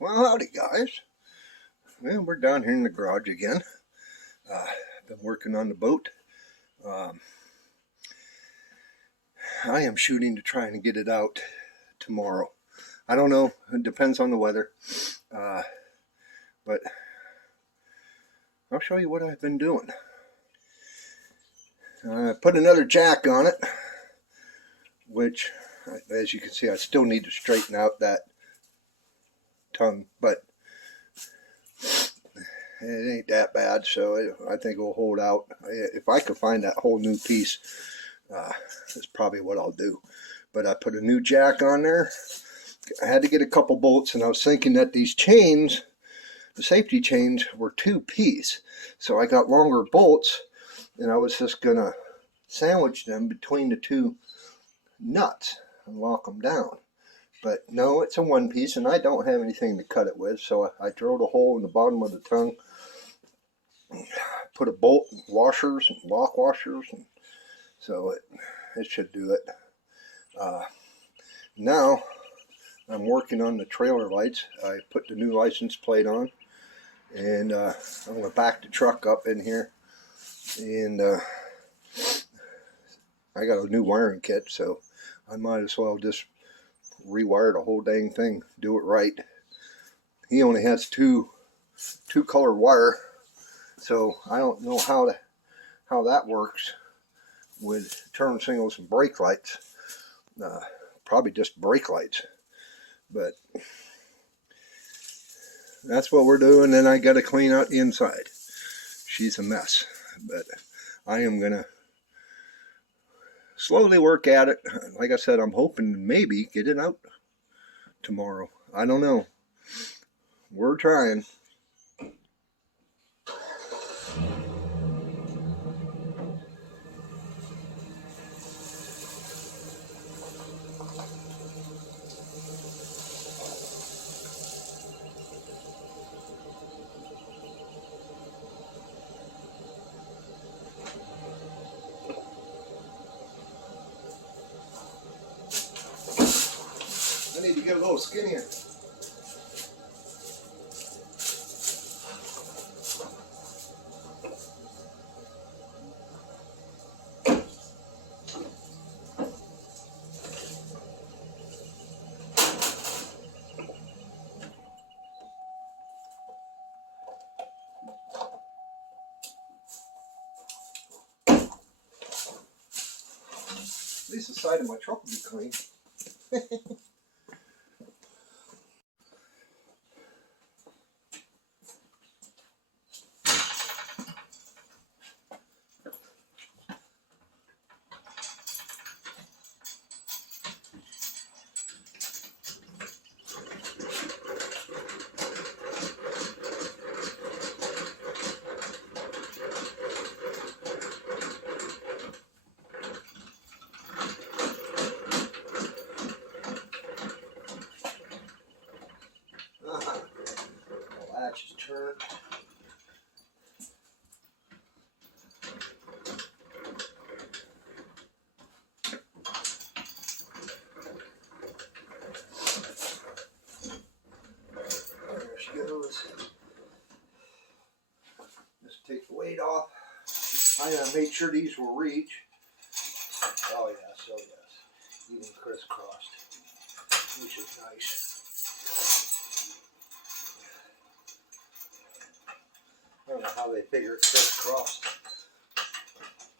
Well, howdy guys. Well, we're down here in the garage again. Been working on the boat. I am shooting to try and get it out tomorrow. I don't know. It depends on the weather. But I'll show you what I've been doing. Put another jack on it, which, as you can see, I still need to straighten out that tongue, but it ain't that bad, so I think it will hold out. If I could find that whole new piece, that's probably what I'll do. But I put a new jack on there. I had to get a couple bolts, and I was thinking that these chains, the safety chains, were 2-piece. So I got longer bolts, and I was just going to sandwich them between the two nuts and lock them down. But no, it's a 1-piece, and I don't have anything to cut it with, so I drilled a hole in the bottom of the tongue, put a bolt and washers and lock washers, and so it should do it. Now I'm working on the trailer lights. I put the new license plate on, and I'm going to back the truck up in here, and I got a new wiring kit, so I might as well just rewire the whole dang thing, do it right. He only has two color wire, so I don't know how that works with turn signals and brake lights. Probably just brake lights, but that's what we're doing. Then I got to clean out the inside. She's a mess, but I am gonna slowly work at it. Like I said, I'm hoping to maybe get it out tomorrow. I don't know. We're trying. I need to get a little skinnier. At least the side of my truck will be clean. The latch is turned. There she goes. Just take the weight off. I made sure these will reach. Oh yes, oh yes. Even crisscrossed. Which is nice. I don't know how they figure it crisscrossed,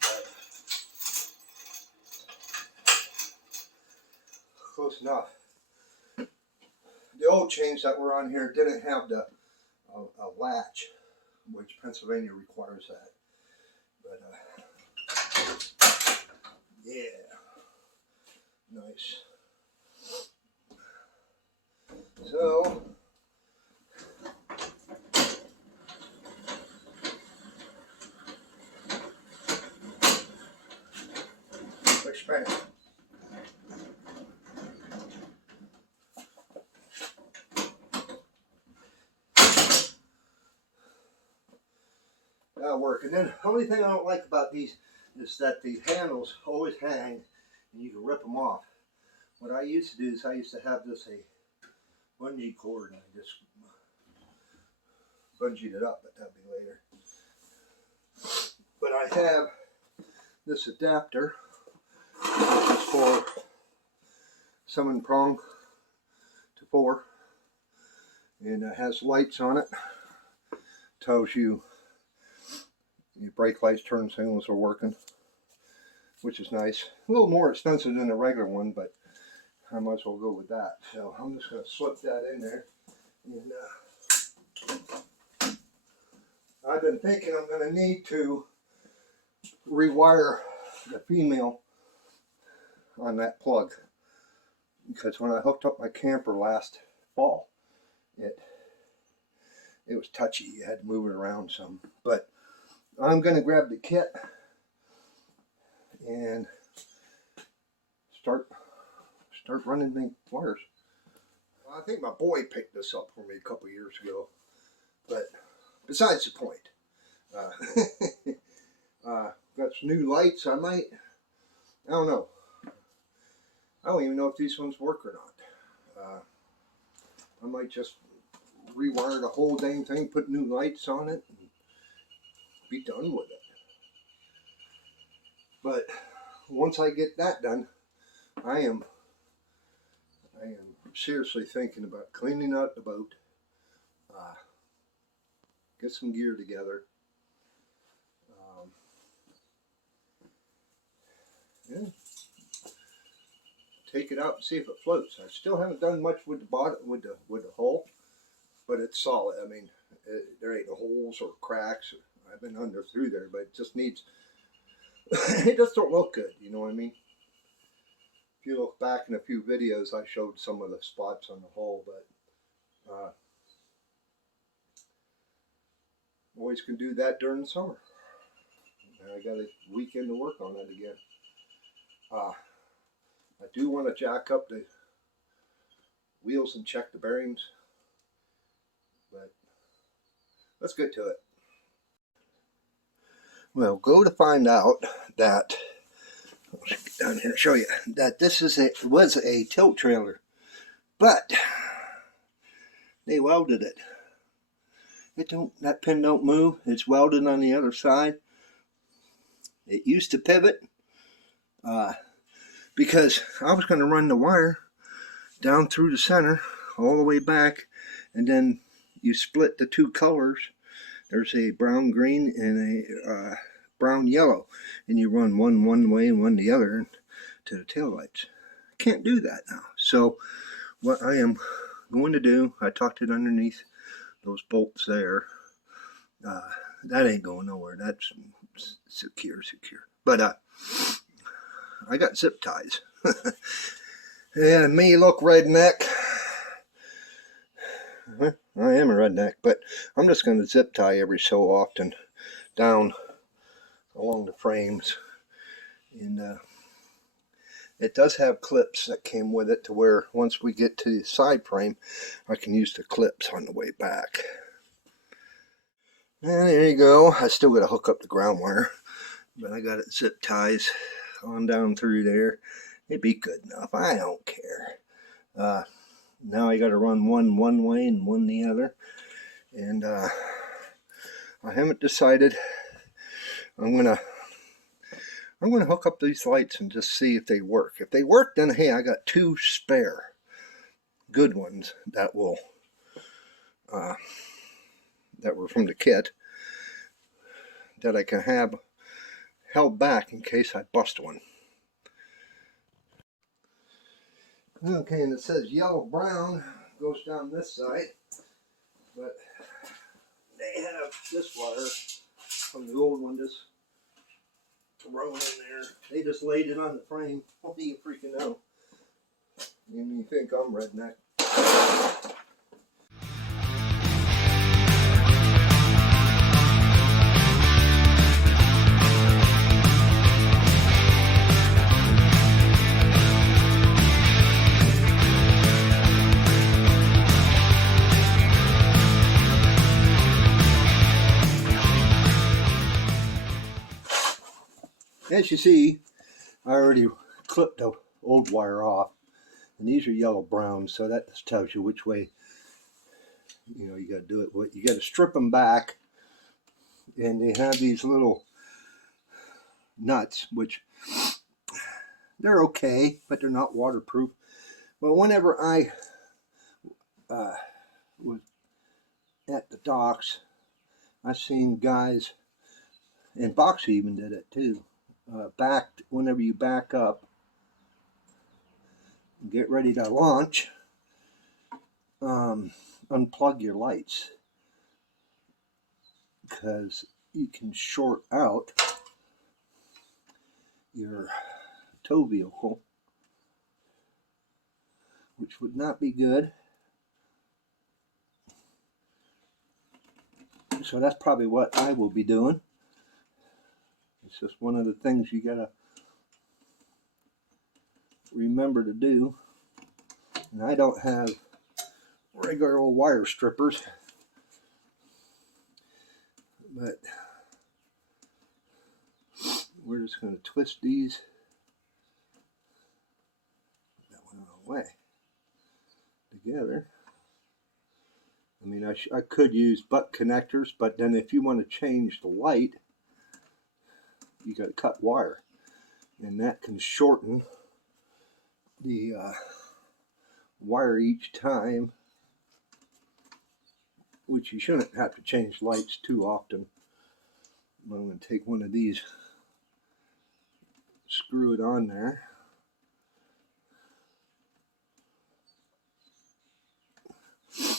but close enough. The old chains that were on here didn't have a latch, which Pennsylvania requires that. But yeah, nice. So expand. That'll work. And then the only thing I don't like about these is that the handles always hang and you can rip them off. What I used to do is I used to have this bungee cord, and I just bungeed it up, but that'll be later. But I have this adapter, which is for 7-prong to 4, and it has lights on it. Tells you your brake lights, turn signals are working, which is nice. A little more expensive than a regular one, but I might as well go with that. So I'm just going to slip that in there. And I've been thinking I'm going to need to rewire the female on that plug, because when I hooked up my camper last fall, it was touchy. You had to move it around some. But I'm going to grab the kit and start running the wires. I think my boy picked this up for me a couple years ago, but besides the point. Got some new lights. I don't know. I don't even know if these ones work or not. I might just rewire the whole dang thing, put new lights on it, and be done with it. But once I get that done, I am seriously thinking about cleaning out the boat, get some gear together, yeah, take it out and see if it floats. I still haven't done much with the bottom, with the hull, but it's solid. I mean, there ain't no holes or cracks. I've been under through there, but it just needs. It just don't look good. You know what I mean? If you look back in a few videos, I showed some of the spots on the hull, but boys can do that during the summer. I got a weekend to work on it again. I do want to jack up the wheels and check the bearings, but let's get to it. Well, go to find out that, let's get down here and show you, that this was a tilt trailer, but they welded it. That pin don't move. It's welded on the other side. It used to pivot, because I was going to run the wire down through the center all the way back, and then you split the two colors. There's a brown green and a brown yellow, and you run one way and one the other to the taillights. Can't do that now. So what I am going to do, I tucked it underneath those bolts there. That ain't going nowhere. That's secure. But I got zip ties. And me look redneck. I am a redneck, but I'm just going to zip tie every so often down along the frames. And it does have clips that came with it, to where once we get to the side frame, I can use the clips on the way back. And there you go. I still got to hook up the ground wire, but I got it zip ties on down through there. It'd be good enough. I don't care. Now I got to run one way and one the other, and I haven't decided. I'm gonna hook up these lights and just see if they work. If they work, then hey, I got two spare good ones that will that were from the kit that I can have held back in case I bust one. Okay, and it says yellow brown goes down this side, but they have this wire from the old one just thrown in there. They just laid it on the frame. What do you freaking know? And you think I'm redneck. As you see, I already clipped the old wire off, and these are yellow brown, so that just tells you which way You know, you got to do it. You got to strip them back, and they have these little nuts, which they're okay, but they're not waterproof. But whenever I was at the docks, I seen guys, and Boxy even did it too. Whenever you back up, get ready to launch, unplug your lights, because you can short out your tow vehicle, which would not be good. So that's probably what I will be doing. It's just one of the things you gotta remember to do. And I don't have regular old wire strippers, but we're just going to twist these that went away together. I mean, I could use butt connectors, but then if you want to change the light, you got to cut wire, and that can shorten the wire each time, which you shouldn't have to change lights too often. I'm going to take one of these, screw it on there.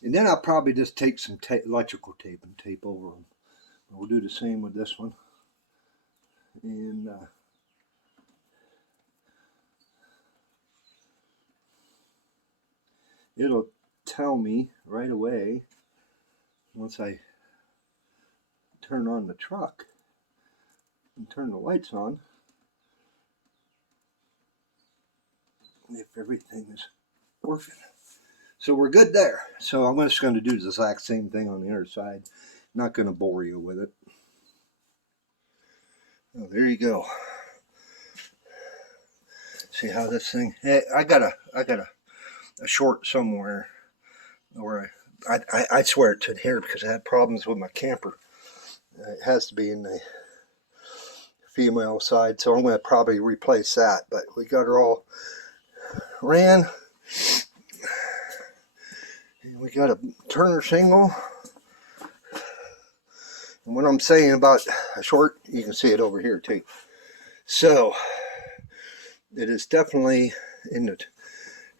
And then I'll probably just take some electrical tape and tape over them. We'll do the same with this one. And it'll tell me right away once I turn on the truck and turn the lights on if everything is working. So we're good there. So I'm just going to do the exact same thing on the other side. Not going to bore you with it. Oh, there you go. See how this thing? Hey, I got a short somewhere where I swear it's in here because I had problems with my camper. It has to be in the female side, so I'm going to probably replace that. But we got her all ran. And we got a Turner single. And what I'm saying about a short, you can see it over here too. So it is definitely in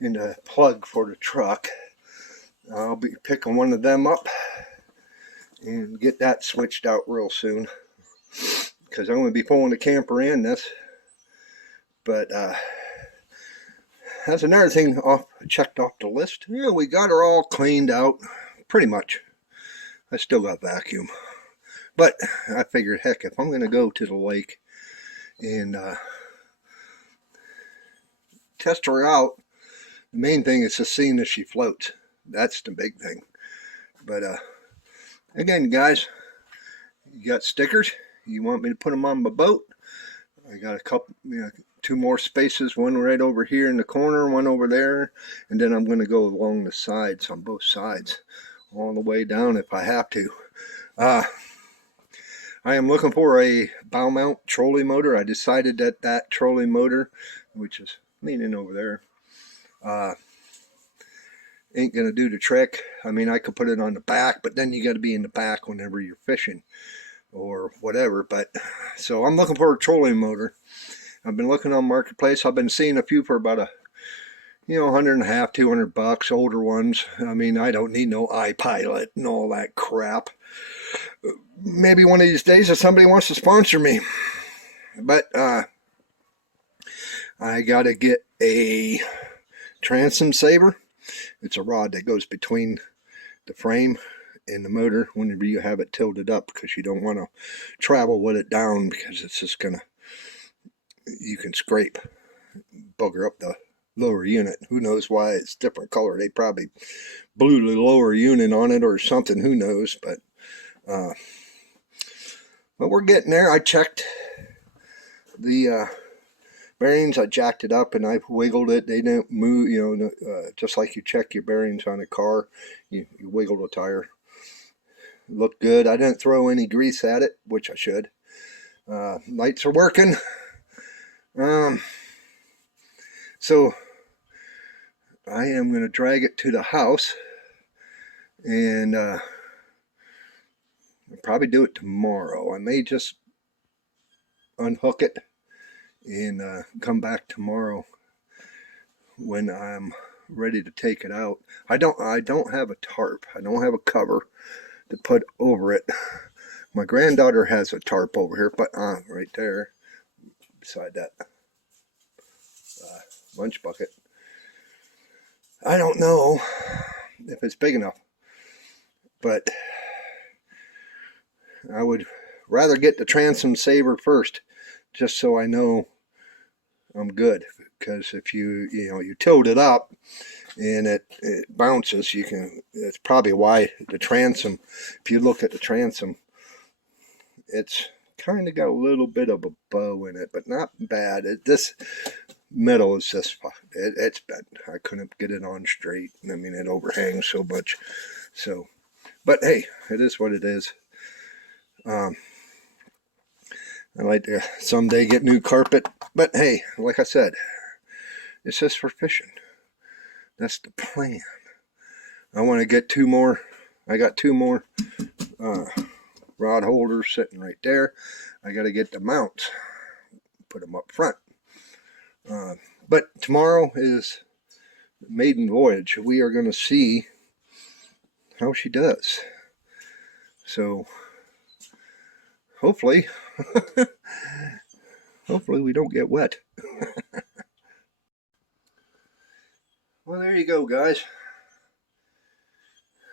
the plug for the truck. I'll be picking one of them up and get that switched out real soon, because I'm going to be pulling the camper in this. But that's another thing checked off the list. Yeah, we got her all cleaned out, pretty much. I still got vacuum, but I figured, heck, if I'm going to go to the lake and test her out, the main thing is just seeing if she floats. That's the big thing. But again, guys, you got stickers. You want me to put them on my boat? I got a couple, two more spaces, one right over here in the corner, one over there, and then I'm going to go along the sides, on both sides, all the way down if I have to. I am looking for a bow mount trolley motor. I decided that trolley motor, which is leaning over there, ain't going to do the trick. I mean, I could put it on the back, but then you got to be in the back whenever you're fishing or whatever. But so I'm looking for a trolling motor. I've been looking on Marketplace. I've been seeing a few for about $150, $200, older ones. I mean, I don't need no iPilot and all that crap. Maybe one of these days if somebody wants to sponsor me. But I got to get a transom saver. It's a rod that goes between the frame and the motor whenever you have it tilted up, because you don't want to travel with it down, because it's just gonna, you can scrape, bugger up the lower unit. Who knows why it's different color? They probably blew the lower unit on it or something, who knows. But we're getting there. I checked the bearings, I jacked it up and I wiggled it. They didn't move, you know, just like you check your bearings on a car. You wiggle the tire. Looked good. I didn't throw any grease at it, which I should. Lights are working. So I am going to drag it to the house, and I'll probably do it tomorrow. I may just unhook it and come back tomorrow when I'm ready to take it out. I don't have a tarp. I don't have a cover to put over it. My granddaughter has a tarp over here, but right there beside that lunch bucket. I don't know if it's big enough, but I would rather get the transom saver first, just so I know I'm good. Because if you tilt it up and it bounces, it's probably why the transom, if you look at the transom, it's kind of got a little bit of a bow in it, but not bad. This metal is just, it's bent. I couldn't get it on straight. I mean, it overhangs so much. So, but hey, it is what it is. I'd like to someday get new carpet, but hey, like I said, it's just for fishing. That's the plan. I want to get two more. I got two more rod holders sitting right there. I got to get the mounts, put them up front. But tomorrow is maiden voyage. We are going to see how she does. So hopefully, hopefully we don't get wet. Well, there you go, guys.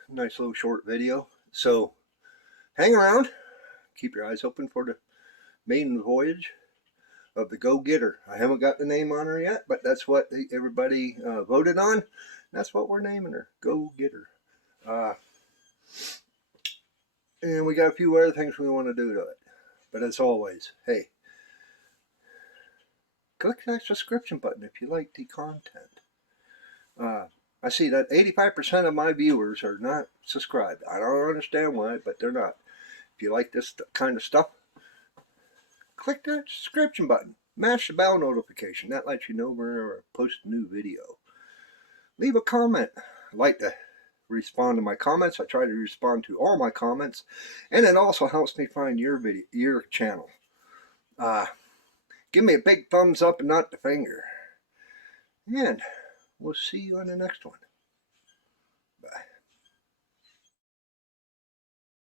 Nice little short video. So hang around. Keep your eyes open for the maiden voyage of the Go-Getter. I haven't got the name on her yet, but that's what everybody voted on. That's what we're naming her, Go-Getter. And we got a few other things we want to do to it. But as always, hey, click that subscription button if you like the content. I see that 85% of my viewers are not subscribed. I don't understand why, but they're not. If you like this kind of stuff, click that subscription button. Mash the bell notification. That lets you know whenever I post a new video. Leave a comment. I like to respond to my comments. I try to respond to all my comments, and it also helps me find your channel. Give me a big thumbs up and not the finger. And we'll see you on the next one.